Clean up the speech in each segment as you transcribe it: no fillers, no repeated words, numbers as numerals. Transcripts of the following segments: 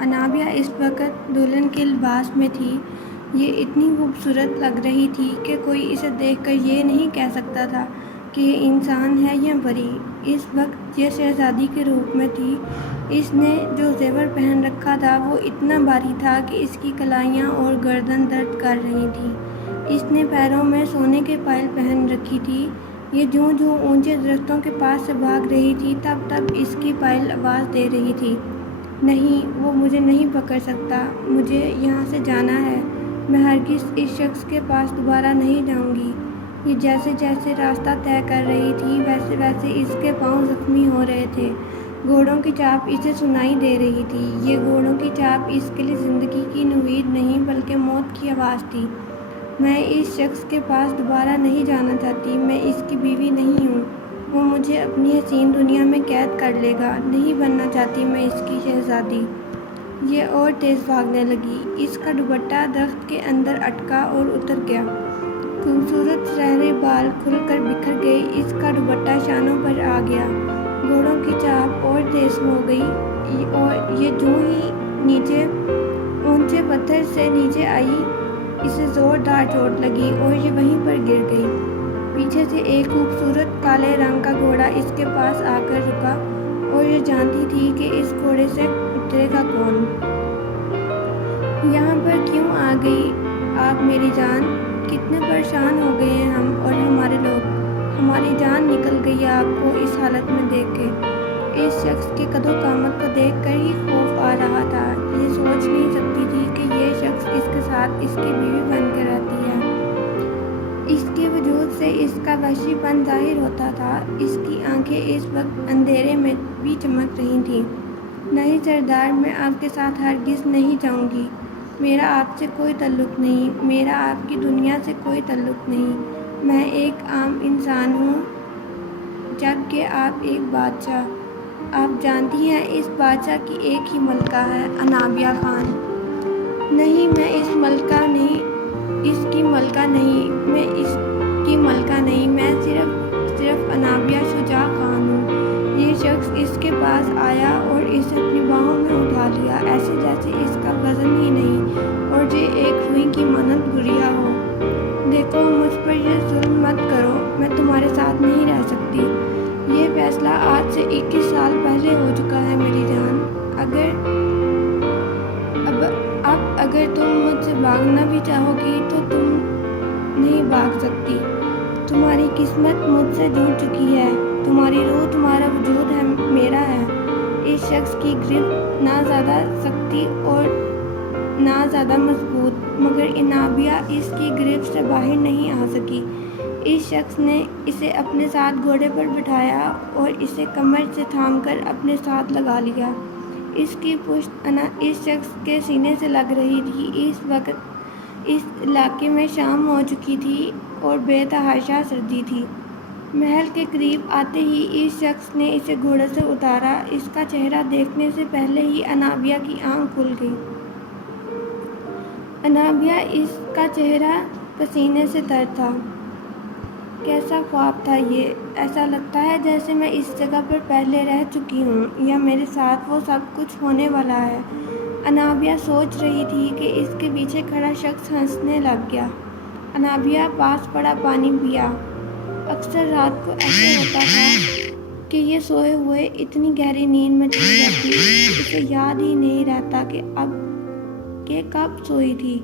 انابیہ اس وقت دلہن کے لباس میں تھی۔ یہ اتنی خوبصورت لگ رہی تھی کہ کوئی اسے دیکھ کر یہ نہیں کہہ سکتا تھا کہ یہ انسان ہے یا پری۔ اس وقت یہ شہزادی کے روپ میں تھی۔ اس نے جو زیور پہن رکھا تھا وہ اتنا بھاری تھا کہ اس کی کلائیاں اور گردن درد کر رہی تھی۔ اس نے پیروں میں سونے کے پائل پہن رکھی تھی۔ یہ جوں جوں اونچے درختوں کے پاس سے بھاگ رہی تھی تب تب اس کی پائل آواز دے رہی تھی، نہیں، وہ مجھے نہیں پکڑ سکتا، مجھے یہاں سے جانا ہے، میں ہرگز اس شخص کے پاس دوبارہ نہیں جاؤں گی۔ یہ جیسے جیسے راستہ طے کر رہی تھی ویسے ویسے اس کے پاؤں زخمی ہو رہے تھے۔ گھوڑوں کی چاپ اسے سنائی دے رہی تھی۔ یہ گھوڑوں کی چاپ اس کے لیے زندگی کی نوید نہیں بلکہ موت کی آواز تھی۔ میں اس شخص کے پاس دوبارہ نہیں جانا چاہتی، میں اس کی بیوی نہیں ہوں، وہ مجھے اپنی حسین دنیا میں قید کر لے گا، نہیں بننا چاہتی میں اس کی شہزادی۔ یہ اور تیز بھاگنے لگی۔ اس کا دوپٹہ درخت کے اندر اٹکا اور اتر گیا۔ خوبصورت سنہرے بال کھل کر بکھر گئے۔ اس کا دوپٹہ شانوں پر آ گیا۔ گھوڑوں کی چاپ اور تیز ہو گئی اور یہ جوں ہی نیچے اونچے پتھر سے نیچے آئی، اسے زوردار چوٹ لگی اور یہ وہیں پر گر گئی۔ پیچھے سے ایک خوبصورت کالے رنگ کا گھوڑا اس کے پاس آ کر رکا اور یہ جانتی تھی کہ اس گھوڑے سے اترے گا کون۔ یہاں پر کیوں آ گئی آپ میری جان؟ کتنے پریشان ہو گئے ہیں ہم اور ہمارے لوگ، ہماری جان نکل گئی آپ کو اس حالت میں دیکھ کے۔ اس شخص کے قد و قامت کو دیکھ کر ہی خوف آ رہا تھا۔ یہ سوچ نہیں سکتی تھی کہ یہ شخص اس کے ساتھ اس کی بیوی بن کے رہتی ہے۔ اس کے وجود سے اس کا وحشی پن ظاہر ہوتا تھا۔ اس کی آنکھیں اس وقت اندھیرے میں بھی چمک رہی تھیں۔ نہیں سردار، میں آپ کے ساتھ ہرگز نہیں جاؤں گی، میرا آپ سے کوئی تعلق نہیں، میرا آپ کی دنیا سے کوئی تعلق نہیں، میں ایک عام انسان ہوں جبکہ آپ ایک بادشاہ۔ آپ جانتی ہیں اس بادشاہ کی ایک ہی ملکہ ہے، انابیہ خان۔ نہیں، میں اس کی ملکہ نہیں، میں اس کی ملکہ نہیں، میں صرف انابیہ شجاع خان ہوں۔ یہ شخص اس کے پاس آیا اور اسے اپنی باہوں میں اٹھا لیا ایسے جیسے اس کا وزن ہی نہیں اور یہ ایک روئی کی مانند گڑیا ہو۔ دیکھو، مجھ پر یہ ظلم مت کرو، میں تمہارے ساتھ نہیں رہ سکتی۔ یہ فیصلہ آج سے 21 سال پہلے ہو چکا ہے میری جان۔ اب اگر تم مجھ سے بھاگنا بھی چاہو گی تو تم نہیں بھاگ سکتی۔ تمہاری قسمت مجھ سے جڑ چکی ہے، تمہاری روح، تمہارا وجود ہے میرا ہے۔ اس شخص کی گرفت نہ زیادہ سختی اور نہ زیادہ مضبوط، مگر انابیہ اس کی گرفت سے باہر نہیں آ سکی۔ اس شخص نے اسے اپنے ساتھ گھوڑے پر بٹھایا اور اسے کمر سے تھام کر اپنے ساتھ لگا لیا۔ اس کی پشت اس شخص کے سینے سے لگ رہی تھی۔ اس وقت اس علاقے میں شام ہو چکی تھی اور بے تحاشا سردی تھی۔ محل کے قریب آتے ہی اس شخص نے اسے گھوڑے سے اتارا۔ اس کا چہرہ دیکھنے سے پہلے ہی انابیہ کی آنکھ کھل گئی۔ انابیہ، اس کا چہرہ پسینے سے تر تھا۔ کیسا خواب تھا یہ؟ ایسا لگتا ہے جیسے میں اس جگہ پر پہلے رہ چکی ہوں یا میرے ساتھ وہ سب کچھ ہونے والا ہے۔ انابیہ سوچ رہی تھی کہ اس کے پیچھے کھڑا شخص ہنسنے لگ گیا۔ انابیہ پاس پڑا پانی پیا۔ اکثر رات کو ایسے ہوتا تھا کہ یہ سوئے ہوئے اتنی گہری نیند میں چلی جاتی اسے یاد ہی نہیں رہتا کہ کب سوئی تھی۔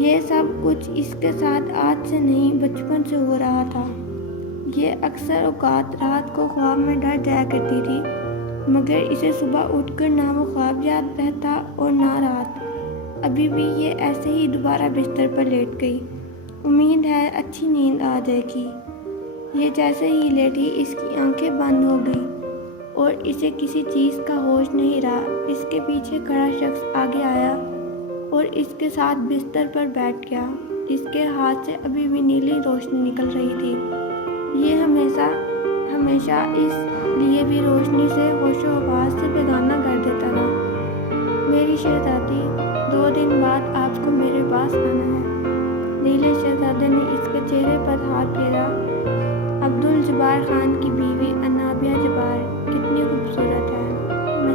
یہ سب کچھ اس کے ساتھ آج سے نہیں بچپن سے ہو رہا تھا۔ یہ اکثر اوقات رات کو خواب میں ڈر جایا کرتی تھی، مگر اسے صبح اٹھ کر نہ وہ خواب یاد رہتا اور نہ رات۔ ابھی بھی یہ ایسے ہی دوبارہ بستر پر لیٹ گئی۔ امید ہے اچھی نیند آ جائے گی۔ یہ جیسے ہی لیٹی اس کی آنکھیں بند ہو گئیں اور اسے کسی چیز کا ہوش نہیں رہا۔ اس کے پیچھے کھڑا شخص آگے آیا اور اس کے ساتھ بستر پر بیٹھ گیا۔ اس کے ہاتھ سے ابھی بھی نیلی روشنی نکل رہی تھی۔ یہ ہمیشہ اس لیے بھی روشنی سے ہوش و حواس سے بیگانہ کر دیتا تھا۔ میری شہزادی، 2 دن بعد آپ کو میرے پاس آنا ہے۔ نیلے شہزادے نے اس کے چہرے پر ہاتھ پھیرا۔ عبدالجبار خان کی بیوی انابیہ جبار کتنی خوبصورت ہے، میں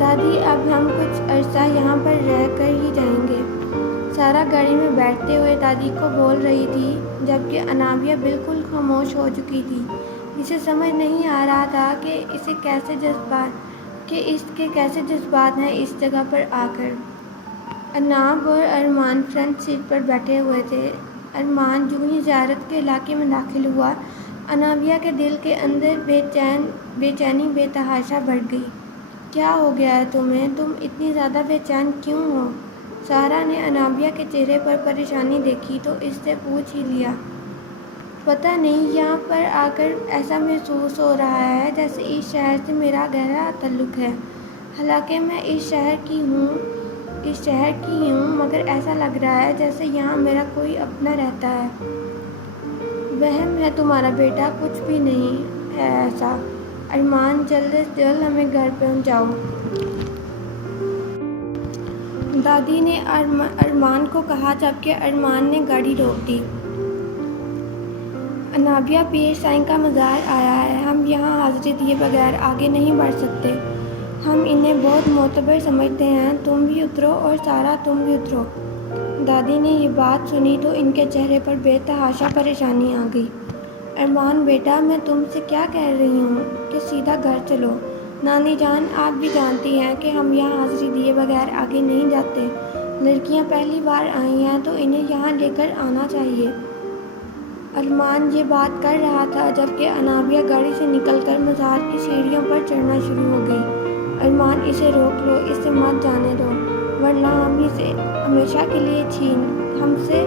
دادی اب ہم کچھ عرصہ یہاں پر رہ کر ہی جائیں گے، سارا گاڑی میں بیٹھتے ہوئے دادی کو بول رہی تھی، جبکہ انابیہ بالکل خاموش ہو چکی تھی۔ اسے سمجھ نہیں آ رہا تھا کہ اس کے کیسے جذبات ہیں اس جگہ پر آ کر۔ اناب اور ارمان فرنٹ سیٹ پر بیٹھے ہوئے تھے۔ ارمان جو ہی زیارت کے علاقے میں داخل ہوا، انابیہ کے دل کے اندر بے چینی بے تحاشا بڑھ گئی۔ کیا ہو گیا ہے تمہیں؟ تم اتنی زیادہ بے چین کیوں ہو؟ سارا نے انابیہ کے چہرے پر پریشانی دیکھی تو اس سے پوچھ ہی لیا۔ پتہ نہیں، یہاں پر آ کر ایسا محسوس ہو رہا ہے جیسے اس شہر سے میرا گہرا تعلق ہے۔ حالانکہ میں اس شہر کی ہوں، مگر ایسا لگ رہا ہے جیسے یہاں میرا کوئی اپنا رہتا ہے۔ وہم ہے تمہارا بیٹا، کچھ بھی نہیں ہے ایسا۔ ارمان، جلد از جلد ہمیں گھر پہنچاؤ۔ دادی نے ارمان کو کہا، جبکہ ارمان نے گاڑی روک دی۔ انابیہ پیر سائیں کا مزار آیا ہے، ہم یہاں حاضری دیے بغیر آگے نہیں بڑھ سکتے۔ ہم انہیں بہت معتبر سمجھتے ہیں۔ تم بھی اترو اور سارا تم بھی اترو۔ دادی نے یہ بات سنی تو ان کے چہرے پر بے تحاشا پریشانی آ گئی۔ ارمان بیٹا، میں تم سے کیا کہہ رہی ہوں کہ سیدھا گھر چلو۔ نانی جان، آپ بھی جانتی ہیں کہ ہم یہاں حاضری دیے بغیر آگے نہیں جاتے۔ لڑکیاں پہلی بار آئی ہیں تو انہیں یہاں لے کر آنا چاہیے۔ ارمان یہ بات کر رہا تھا جبکہ انابیہ گاڑی سے نکل کر مزار کی سیڑھیوں پر چڑھنا شروع ہو گئی۔ ارمان، اسے روک لو، اسے مت جانے دو، ورنہ ہم سے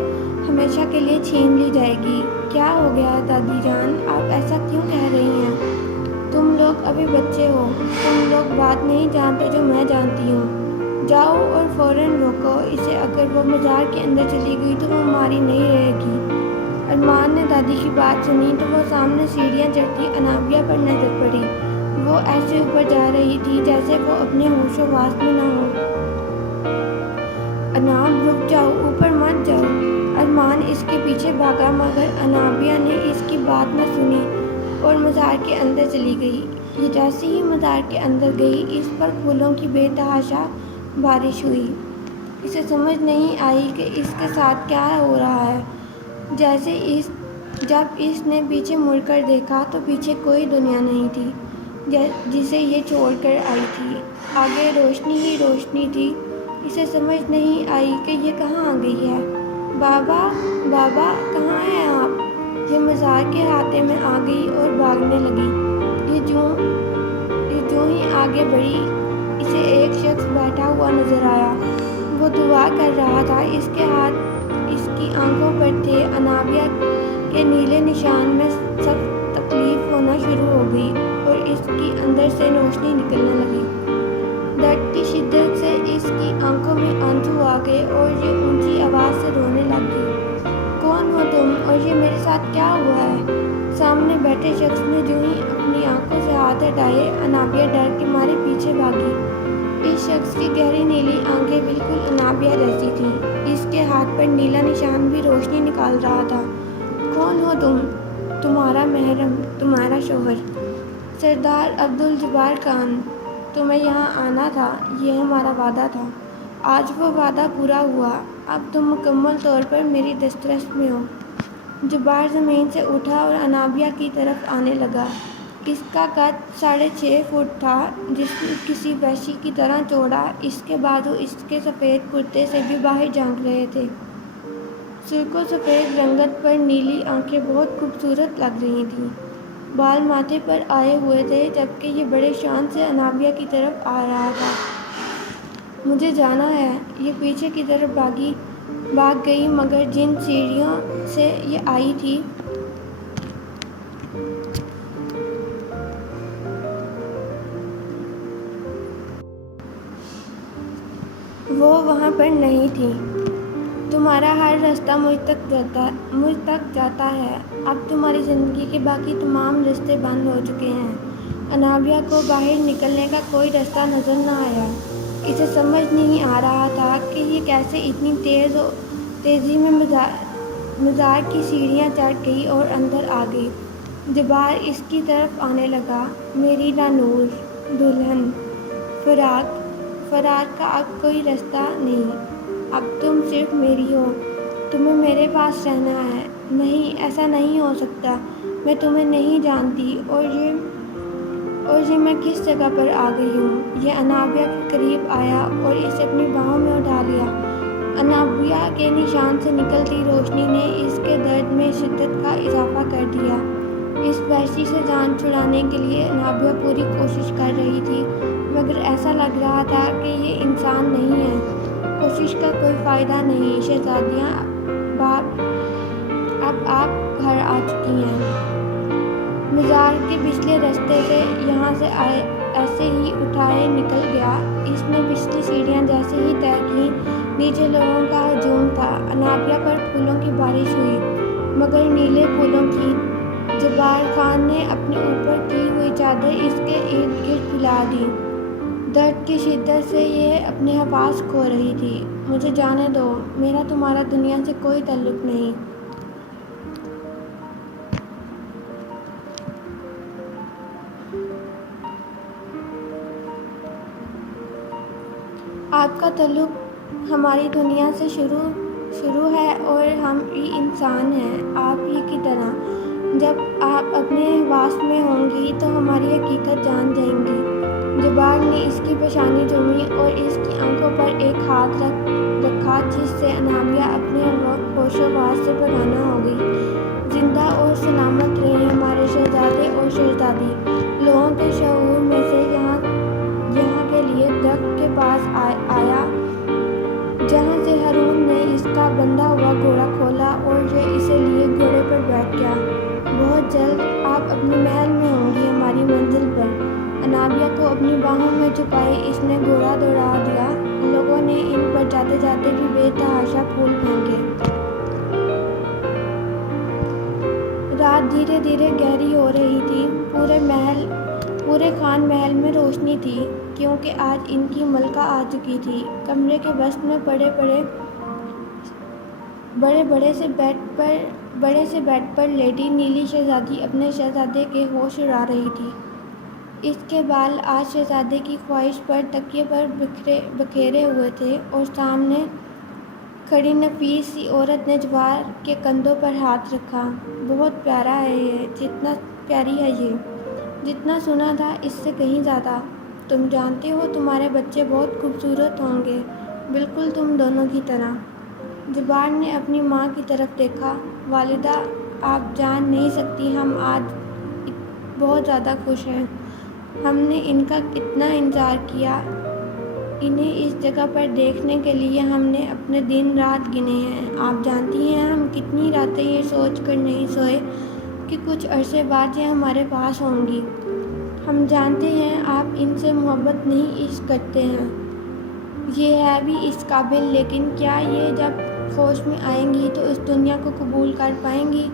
ہمیشہ کے لیے چھین لی جائے گی۔ کیا ہو گیا ہے دادی جان، آپ ایسا کیوں کہہ رہی ہیں؟ تم لوگ ابھی بچے ہو، تم لوگ بات نہیں جانتے جو میں جانتی ہوں۔ جاؤ اور فوراً روکو اسے، اگر وہ مزار کے اندر چلی گئی تو وہ ہماری نہیں رہے گی۔ ارمان نے دادی کی بات سنی تو وہ سامنے سیڑھیاں چڑھتی انابیہ پر نظر پڑی۔ وہ ایسے اوپر جا رہی تھی جیسے وہ اپنے ہوش و حواس میں نہ ہو۔ اناب، رک جاؤ، اوپر مت جاؤ۔ ارمان اس کے پیچھے بھاگا مگر انابیہ نے اس کی بات نہ سنی اور مزار کے اندر چلی گئی۔ یہ جیسے ہی مزار کے اندر گئی، اس پر پھولوں کی بے تحاشا بارش ہوئی۔ اسے سمجھ نہیں آئی کہ اس کے ساتھ کیا ہو رہا ہے۔ جب اس نے پیچھے مڑ کر دیکھا تو پیچھے کوئی دنیا نہیں تھی جسے یہ چھوڑ کر آئی تھی۔ آگے روشنی ہی روشنی تھی۔ اسے سمجھ نہیں آئی کہ یہ کہاں آ گئی ہے۔ بابا، بابا، کہاں ہیں آپ؟ یہ مزار کے احاطے میں آ گئی اور بھاگنے لگی۔ یہ جو ہی آگے بڑھی، اسے ایک شخص بیٹھا ہوا نظر آیا۔ وہ دعا کر رہا تھا، اس کے ہاتھ اس کی آنکھوں پر تھے۔ انابیہ کے نیلے نشان میں سخت تکلیف ہونا شروع ہو گئی اور اس کی اندر سے روشنی نکلنے لگی۔ درد کی شدت سے اس کی آنکھوں میں آنسو آ گئے اور یہ اونچی آواز سے رونے لگ گئی۔ کون ہو تم اور یہ میرے ساتھ کیا ہوا ہے؟ سامنے بیٹھے شخص نے جو ہی اپنی آنکھوں سے ہاتھ ہٹائے، انابیہ ڈر کے مارے پیچھے بھاگی۔ اس شخص کی گہری نیلی آنکھیں بالکل انابیہ جیسی تھیں۔ اس کے ہاتھ پر نیلا نشان بھی روشنی نکال رہا تھا۔ کون ہو تم؟ تمہارا محرم، تمہارا شوہر، سردار عبدالجبار خان۔ تمہیں یہاں آنا تھا، یہ ہمارا وعدہ تھا۔ آج وہ وعدہ پورا ہوا، اب تم مکمل طور پر میری دسترس میں ہو۔ جبار زمین سے اٹھا اور انابیہ کی طرف آنے لگا۔ اس کا قد 6.5 فٹ تھا، جسم کسی وحشی کی طرح چوڑا۔ اس کے بازو اس کے سفید کرتے سے بھی باہر جھانک رہے تھے۔ سرخ و سفید رنگت پر نیلی آنکھیں بہت خوبصورت لگ رہی تھیں۔ بال ماتھے پر آئے ہوئے تھے جبکہ یہ بڑے شان سے انابیہ کی طرف آ رہا تھا۔ مجھے جانا ہے۔ یہ پیچھے کی طرف بھاگ گئی مگر جن سیڑھیوں سے یہ آئی تھی وہ وہاں پر نہیں تھی۔ تمہارا ہر راستہ مجھ تک جاتا ہے۔ اب تمہاری زندگی کے باقی تمام راستے بند ہو چکے ہیں۔ انابیہ کو باہر نکلنے کا کوئی راستہ نظر نہ آیا۔ اسے سمجھ نہیں آ رہا تھا کہ یہ کیسے اتنی تیزی میں مزار کی سیڑھیاں چڑھ گئی اور اندر آ گئی۔ جبار اس کی طرف آنے لگا۔ میری نانور، دلہن، فرار کا اب کوئی رستہ نہیں، اب تم صرف میری ہو، تمہیں میرے پاس رہنا ہے۔ نہیں، ایسا نہیں ہو سکتا، میں تمہیں نہیں جانتی، اور یہ میں کس جگہ پر آ گئی ہوں۔ یہ انابیہ کے قریب آیا اور اسے اپنی باہوں میں اٹھا لیا۔ انابیہ کے نشان سے نکلتی روشنی نے اس کے درد میں شدت کا اضافہ کر دیا۔ اس وحشی سے جان چھڑانے کے لیے انابیہ پوری کوشش کر رہی تھی، مگر ایسا لگ رہا تھا کہ یہ انسان نہیں ہے۔ کوشش کا کوئی فائدہ نہیں، شہزادیاں اب آپ گھر آ چکی ہیں۔ مزار کے پچھلے رستے سے یہاں سے ایسے ہی اٹھائے نکل گیا۔ اس نے پچھلی سیڑھیاں جیسے ہی طے کیں، نیچے لوگوں کا ہجوم تھا۔ انابیہ پر پھولوں کی بارش ہوئی، مگر نیلے پھولوں کی۔ جبار خان نے اپنے اوپر کی ہوئی چادر اس کے ارد گرد پھیلا دی۔ درد کی شدت سے یہ اپنے حواس کھو رہی تھی۔ مجھے جانے دو، میرا تمہارا دنیا سے کوئی تعلق نہیں۔ آپ کا تعلق ہماری دنیا سے شروع ہے اور ہم بھی انسان ہیں، آپ ہی کی طرح۔ جب آپ اپنے حواس میں ہوں گی تو ہماری حقیقت جان جائیں گی۔ جبار نے اس کی پیشانی چومی اور اس کی آنکھوں پر ایک ہاتھ رکھا جس سے انابیہ اپنے ہوش و حواس سے بے-گانہ ہو گئی۔ زندہ اور سلامت رہیں ہمارے شہزادے اور شہزادی۔ لوگوں کے شعور میں سے یہاں کے لیے درخت کے پاس آیا جہاں سے ہارون نے اس کا بندھا ہوا گھوڑا کھولا اور یہ اسے لیے گھوڑے پر بیٹھ گیا۔ بہت جلد آپ اپنے محل میں ہوں گی، ہماری منزل پر۔ انابیہ کو اپنی باہوں میں چھپائے اس نے گھوڑا دوڑا دیا۔ لوگوں نے ان پر جاتے جاتے بھی بے تحاشا پھول پھینکے۔ رات دھیرے دھیرے گہری ہو رہی تھی۔ پورے خان محل میں روشنی تھی، کیونکہ آج ان کی ملکہ آ چکی تھی۔ کمرے کے وسط میں بڑے سے بیڈ پر لیٹی نیلی شہزادی اپنے شہزادے کے ہوش اڑا رہی تھی۔ اس کے بال آج شہزادے کی خواہش پر تکیے پر بکھیرے ہوئے تھے اور سامنے کھڑی نفیس سی عورت نے جبار کے کندھوں پر ہاتھ رکھا۔ بہت پیارا ہے یہ، جتنا پیاری ہے یہ، جتنا سنا تھا اس سے کہیں زیادہ۔ تم جانتے ہو تمہارے بچے بہت خوبصورت ہوں گے، بالکل تم دونوں کی طرح۔ جبار نے اپنی ماں کی طرف دیکھا۔ والدہ، آپ جان نہیں سکتی ہم آج بہت زیادہ خوش ہیں۔ ہم نے ان کا اتنا انتظار کیا۔ انہیں اس جگہ پر دیکھنے کے لیے ہم نے اپنے دن رات گنے ہیں۔ آپ جانتی ہیں ہم کتنی راتیں یہ سوچ کر نہیں سوئے کہ کچھ عرصے بعد یہ ہمارے پاس ہوں گی۔ ہم جانتے ہیں آپ ان سے محبت نہیں عشق کرتے ہیں، یہ ہے بھی اس قابل، لیکن کیا یہ جب ہوش میں آئیں گی تو اس دنیا کو قبول کر پائیں گی؟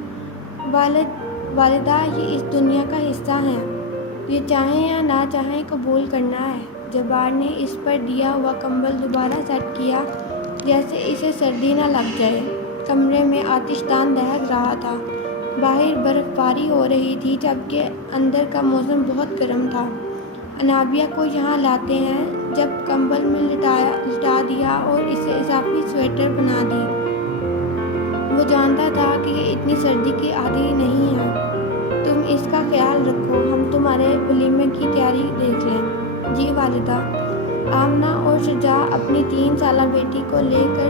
والدہ، یہ اس دنیا کا حصہ ہیں، یہ چاہیں یا نہ چاہیں قبول کرنا ہے۔ جبار نے اس پر دیا ہوا کمبل دوبارہ سیٹ کیا جیسے اسے سردی نہ لگ جائے۔ کمرے میں آتش دان دہک رہا تھا۔ باہر برف باری ہو رہی تھی جبکہ اندر کا موسم بہت گرم تھا۔ انابیہ کو یہاں لاتے ہیں جب کمبل میں لٹا دیا اور اسے اضافی سویٹر بنا دی۔ وہ جانتا تھا کہ یہ اتنی سردی کی عادی نہیں ہے۔ تم اس کا خیال رکھو، ہم تمہارے ولیمے کی تیاری دیکھ لیں۔ جی والدہ۔ آمنہ اور شجاع اپنی 3 سالہ بیٹی کو لے کر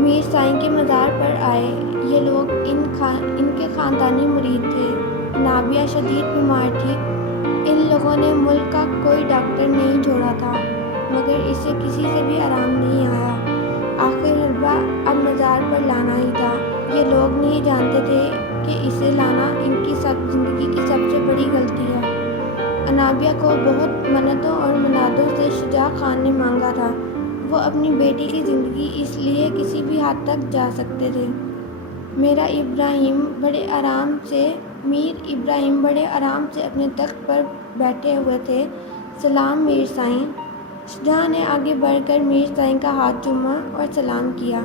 میر سائیں کے مزار پر آئے۔ یہ لوگ ان کے خاندانی مرید تھے۔ انابیہ شدید بیمار تھی۔ ان لوگوں نے ملک کا کوئی ڈاکٹر نہیں چھوڑا تھا، مگر اسے کسی سے بھی آرام نہیں آیا۔ آخر حربہ اب مزار پر لانا ہی تھا۔ یہ لوگ نہیں جانتے تھے کہ اسے لانا ان کی زندگی کی سب سے بڑی غلطی ہے۔ انابیہ کو بہت منتوں اور منادوں سے شجاع خان نے مانگا تھا۔ وہ اپنی بیٹی کی زندگی اس لیے کسی بھی حد تک جا سکتے تھے۔ میر ابراہیم بڑے آرام سے اپنے تخت پر بیٹھے ہوئے تھے۔ سلام میر سائیں۔ شجاع نے آگے بڑھ کر میر سائیں کا ہاتھ چوما اور سلام کیا۔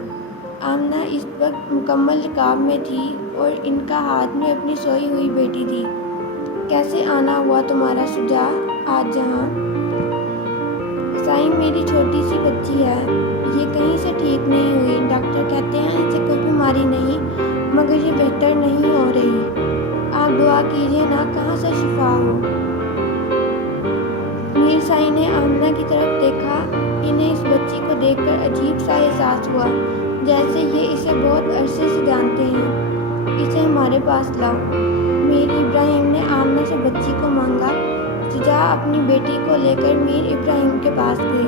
آمنہ اس وقت مکمل نقاب میں تھی اور ان کا ہاتھ میں اپنی سوئی ہوئی بیٹی تھی۔ کیسے آنا ہوا تمہارا شجاع آج یہاں؟ سائیں میری چھوٹی سی بچی ہے، یہ کہیں سے ٹھیک نہیں ہوئی، ڈاکٹر کہتے ہیں اسے کوئی بیماری نہیں، مگر یہ بہتر نہیں ہو رہی، آپ دعا کیجیے نا کہاں سے شفا ہو۔ میر سائیں نے آمنہ کی طرف دیکھا، انہیں اس بچی کو دیکھ کر عجیب سا احساس ہوا، جیسے یہ اسے بہت عرصے سے جانتے ہیں۔ اسے ہمارے پاس لاؤ۔ میر ابراہیم نے آمنہ سے بچی کو مانگا۔ شجاع اپنی بیٹی کو لے کر میر ابراہیم کے پاس گئے۔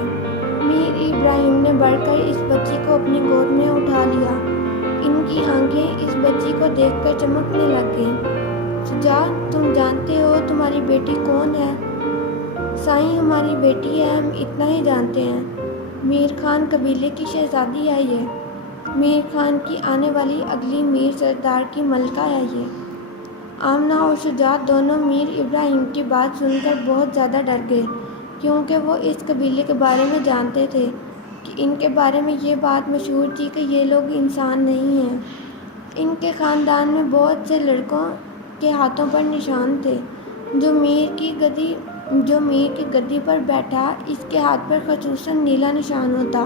میر ابراہیم نے بڑھ کر اس بچی کو اپنی گود میں اٹھا لیا۔ ان کی آنکھیں اس بچی کو دیکھ کر چمکنے لگ گئیں۔ شجاع، تم جانتے ہو تمہاری بیٹی کون ہے؟ سائیں، ہماری بیٹی ہے، ہم اتنا ہی جانتے ہیں۔ میر خان قبیلے کی شہزادی ہے یہ، میر خان کی آنے والی اگلی میر سردار کی ملکہ ہے یہ۔ آمنہ اور شجاع دونوں میر ابراہیم کی بات سن کر بہت زیادہ ڈر گئے، کیونکہ وہ اس قبیلے کے بارے میں جانتے تھے کہ ان کے بارے میں یہ بات مشہور تھی کہ یہ لوگ انسان نہیں ہیں۔ ان کے خاندان میں بہت سے لڑکوں کے ہاتھوں پر نشان تھے۔ جو میر کی گدی پر بیٹھا، اس کے ہاتھ پر خصوصاً نیلا نشان ہوتا۔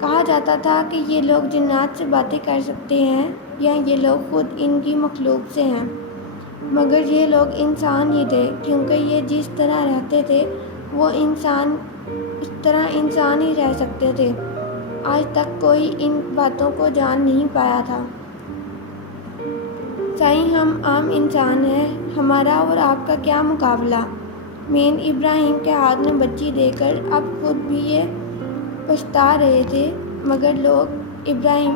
کہا جاتا تھا کہ یہ لوگ جنات سے باتیں کر سکتے ہیں یا یہ لوگ خود ان کی مخلوق سے ہیں، مگر یہ لوگ انسان ہی تھے، کیونکہ یہ جس طرح رہتے تھے وہ اس طرح انسان ہی رہ سکتے تھے۔ آج تک کوئی ان باتوں کو جان نہیں پایا تھا۔ سائیں، ہم عام انسان ہیں، ہمارا اور آپ کا کیا مقابلہ؟ میر ابراہیم کے ہاتھ میں بچی دے کر اب خود بھی یہ پچھتا رہے تھے، مگر لوگ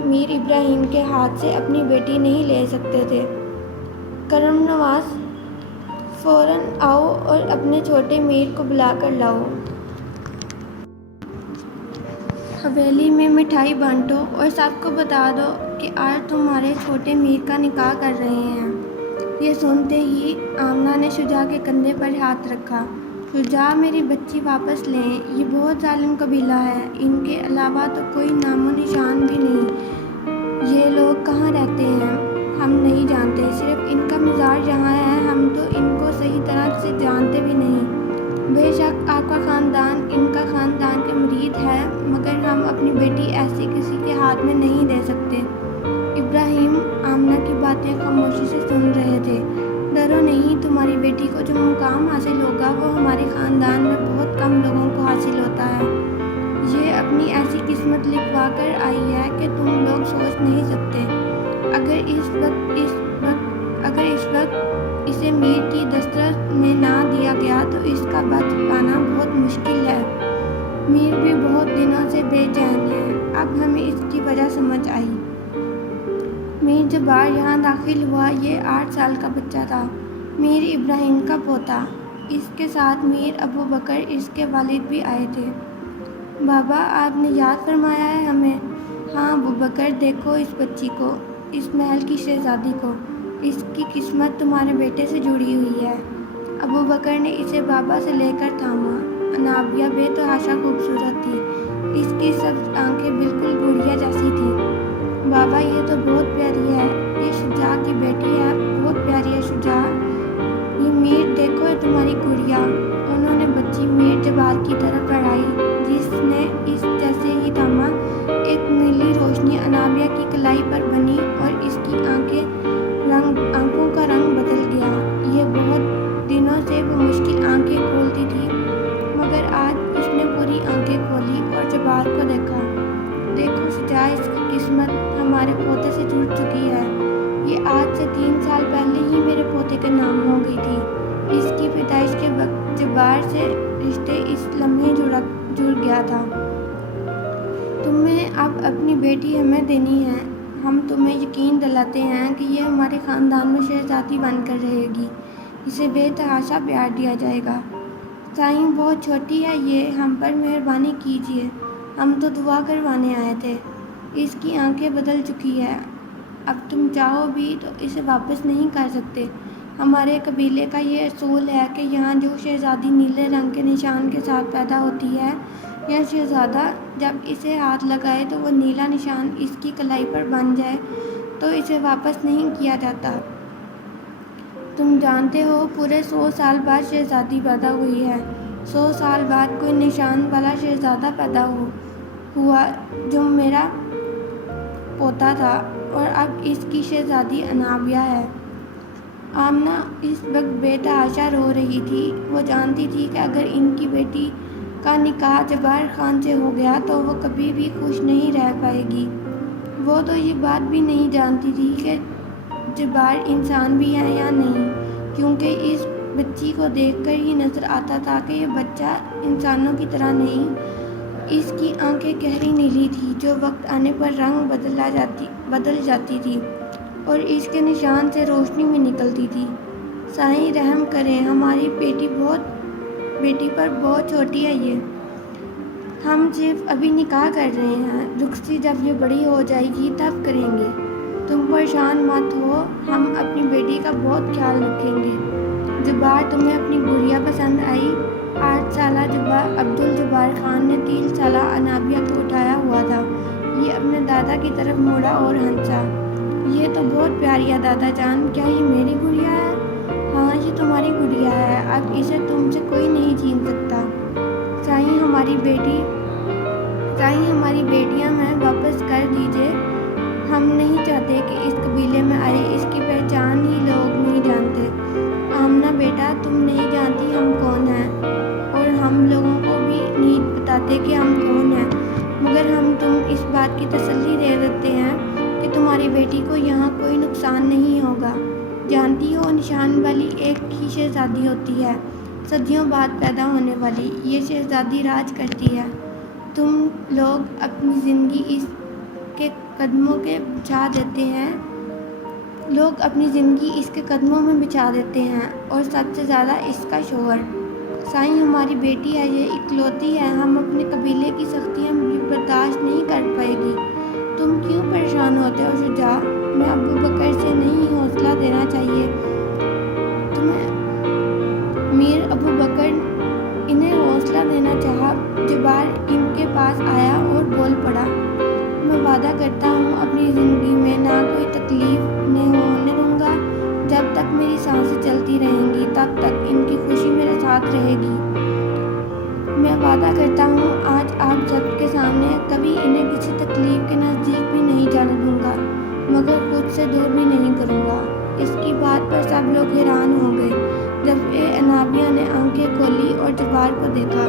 میر ابراہیم کے ہاتھ سے اپنی بیٹی نہیں لے سکتے تھے۔ کرم نواز، فوراً آؤ اور اپنے چھوٹے میر کو بلا کر لاؤ۔ حویلی میں مٹھائی بانٹو اور سب کو بتا دو کہ آج تمہارے چھوٹے میر کا نکاح کر رہے ہیں۔ یہ سنتے ہی آمنہ نے شجاع کے کندھے پر ہاتھ رکھا۔ شجاع، میری بچی واپس لیں، یہ بہت ظالم قبیلہ ہے، ان کے علاوہ تو کوئی نام و نشان بھی نہیں۔ یہ لوگ کہاں رہتے ہیں ہم نہیں جانتے، صرف ان کا مزار یہاں ہے، ہم تو ان کو صحیح طرح سے جانتے بھی نہیں۔ بے شک آپ کا خاندان ان کا خاندان کے مرید ہے، مگر ہم اپنی بیٹی ایسی کسی کے ہاتھ میں نہیں دے سکتے۔ ابراہیم آمنہ کی باتیں خاموشی سے سن رہے تھے۔ ڈرو نہیں، تمہاری بیٹی کو جو مقام حاصل ہوگا وہ ہمارے خاندان میں بہت کم لوگوں کو حاصل ہوتا ہے۔ یہ اپنی ایسی قسمت لکھوا کر آئی ہے کہ تم لوگ سوچ نہیں سکتے۔ اگر اس وقت اسے میر کی دسترس میں نہ دیا گیا تو اس کا بچ پانا بہت مشکل ہے۔ میر بھی بہت دنوں سے بے چین ہے، اب ہمیں اس کی وجہ سمجھ آئی۔ میر جبار یہاں داخل ہوا، یہ 8 سال کا بچہ تھا، میر ابراہیم کا پوتا۔ اس کے ساتھ میر ابو بکر اس کے والد بھی آئے تھے۔ بابا، آپ نے یاد فرمایا ہے ہمیں؟ ہاں ابو بکر، دیکھو اس بچی کو، اس محل کی شہزادی کو، اس کی قسمت تمہارے بیٹے سے جڑی ہوئی ہے۔ ابو بکر نے اسے بابا سے لے کر تھاما۔ انابیہ بے تحاشا خوبصورت تھی، اس کی سبز آنکھیں بالکل گڑیا جیسی تھیں۔ بابا، یہ تو بہت پیاری ہے، یہ شجاع کی بیٹی ہے، بہت پیاری ہے شجاع۔ یہ میر، دیکھو یہ تمہاری گڑیا۔ انہوں نے بچی میر جبار کی طرف بڑھائی، جس نے اس جیسے ہی تھاما، ایک نیلی روشنی انابیہ کی کلائی پر بنی اور اس کی آنکھوں کا رنگ بدل گیا۔ یہ بہت دنوں سے وہ مشکل آنکھیں کھولتی تھی، مگر آج اس نے پوری آنکھیں کھولی اور جبار کو دیکھا۔ دیکھو شجاع، اس کی قسمت ہمارے پوتے سے جڑ چکی ہے، یہ آج سے 3 سال پہلے ہی میرے پوتے کے نام ہو گئی تھی۔ اس کی پیدائش کے وقت جبار سے رشتے اس لمحے جڑ گیا تھا۔ تمہیں اب اپنی بیٹی ہمیں دینی ہے، ہم تمہیں یقین دلاتے ہیں کہ یہ ہمارے خاندان میں شہزادی بن کر رہے گی، اسے بے تحاشا پیار دیا جائے گا۔ سائیں، بہت چھوٹی ہے یہ، ہم پر مہربانی کیجیے، ہم تو دعا کروانے آئے تھے۔ اس کی آنکھیں بدل چکی ہیں، اب تم چاہو بھی تو اسے واپس نہیں کر سکتے۔ ہمارے قبیلے کا یہ اصول ہے کہ یہاں جو شہزادی نیلے رنگ کے نشان کے ساتھ پیدا ہوتی ہے یا شہزادہ جب اسے ہاتھ لگائے تو وہ نیلا نشان اس کی کلائی پر بن جائے تو اسے واپس نہیں کیا جاتا۔ تم جانتے ہو پورے 100 سال بعد شہزادی پیدا ہوئی ہے۔ 100 سال بعد کوئی نشان والا شہزادہ پیدا ہوا جو میرا پوتا تھا، اور اب اس کی شہزادی انابیہ ہے۔ آمنہ اس وقت بے تحاشا رو رہی تھی۔ وہ جانتی تھی کہ اگر ان کی بیٹی کا نکاح جبار خان سے ہو گیا تو وہ کبھی بھی خوش نہیں رہ پائے گی۔ وہ تو یہ بات بھی نہیں جانتی تھی کہ جبار انسان بھی ہے یا نہیں، کیونکہ اس بچی کو دیکھ کر ہی نظر آتا تھا کہ یہ بچہ انسانوں کی طرح نہیں۔ اس کی آنکھیں گہری نیلی تھی جو وقت آنے پر رنگ بدل جاتی تھی اور اس کے نشان سے روشنی بھی نکلتی تھی۔ سائیں رحم کریں، ہماری بیٹی پر بہت چھوٹی ہے یہ۔ ہم صرف ابھی نکاح کر رہے ہیں، رخصتی جب یہ بڑی ہو جائے گی تب کریں گے۔ تم پریشان مت ہو، ہم اپنی بیٹی کا بہت خیال رکھیں گے۔ جبار، تمہیں اپنی گڑیا پسند آئی؟ 8 سالہ عبدالجبار خان نے 3 سالہ انابیہ کو اٹھایا ہوا تھا۔ یہ اپنے دادا کی طرف مڑا اور ہنسا۔ یہ تو بہت پیاری ہے دادا جان، کیا یہ میری گڑیا ہے؟ ہاں، یہ تمہاری گڑیا ہے، اب اسے تم سے کوئی نہیں چھین سکتا۔ سائیں ہماری بیٹیاں میں واپس کر دیجئے، ہم نہیں چاہتے کہ اس قبیلے میں آئے، اس کی پہچان ہی لوگ نہیں جانتے۔ آمنہ بیٹا، تم نہیں جانتی ہم کون ہیں، اور ہم لوگوں کو بھی نہیں بتاتے کہ ہم کون ہیں، مگر ہم تمہیں اس بات کی تسلی دے دیتے ہیں کہ تمہاری بیٹی کو یہاں کوئی نقصان نہیں ہوگا۔ جانتی ہو، نشان والی ایک ہی شہزادی ہوتی ہے، صدیوں بعد پیدا ہونے والی۔ یہ شہزادی راج کرتی ہے۔ تم لوگ اپنی زندگی اس کے قدموں میں بچھا دیتے ہیں، اور سب سے زیادہ اس کا شوہر۔ سائیں ہماری بیٹی ہے، یہ اکلوتی ہے، ہم اپنے قبیلے کی سختیاں بھی برداشت نہیں کر پائے گی۔ تم کیوں پریشان ہوتے ہو شجاع؟ میں ابو بکر سے نہیں حوصلہ دینا چاہیے تمہیں؟ میر ابو بکر انہیں حوصلہ دینا چاہا۔ جبار ان کے پاس آیا اور بول پڑا، میں وعدہ کرتا ہوں اپنی زندگی میں نہ کوئی تکلیف انہیں ہونے دوں گا۔ جب تک میری سانسیں چلتی رہیں گی تب تک ان کی خوشی میرے ساتھ رہے گی۔ میں وعدہ کرتا ہوں آج آپ سب کے سامنے کبھی انہیں کسی تکلیف کے نزدیک بھی نہیں جانے دوں گا، مگر خود سے دور بھی نہیں کروں گا۔ اس کی بات پر سب لوگ حیران ہو گئے۔ جب انابیہ نے آنکھیں کھولی اور جبار کو دیکھا،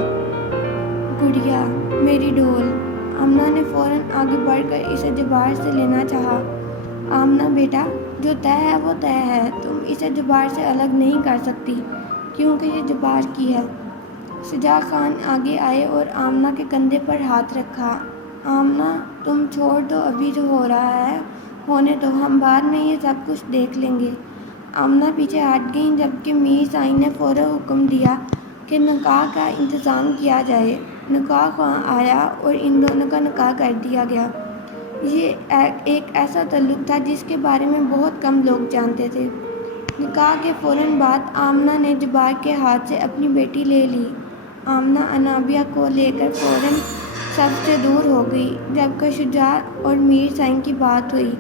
گڑیا، میری ڈول۔ آمنہ نے فوراً آگے بڑھ کر اسے جبار سے لینا چاہا۔ آمنہ بیٹا، جو طے ہے وہ طے ہے، تم اسے جبار سے الگ نہیں کر سکتی، کیونکہ یہ جبار کی ہے۔ شجاع خان آگے آئے اور آمنہ کے کندھے پر ہاتھ رکھا۔ آمنہ، تم چھوڑ دو، ابھی جو ہو رہا ہے ہونے دو، ہم بعد میں یہ سب کچھ دیکھ لیں گے۔ آمنہ پیچھے ہٹ گئیں، جبکہ میر سائیں نے فوراً حکم دیا کہ نکاح کا انتظام کیا جائے۔ نکاح خواں آیا اور ان دونوں کا نکاح کر دیا گیا۔ یہ ایک ایسا تعلق تھا جس کے بارے میں بہت کم لوگ جانتے تھے۔ نکاح کے فوراً بعد آمنہ نے جبار کے ہاتھ سے اپنی بیٹی لے لی۔ آمنہ انابیہ کو لے کر فوراً سب سے دور ہو گئی۔ جب شجاع اور میر سائیں کی بات ہوئی،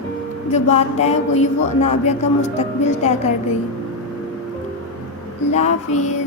جو بات طے ہوئی وہ انابیہ کا مستقبل طے کر گئی۔ اللہ حافظ۔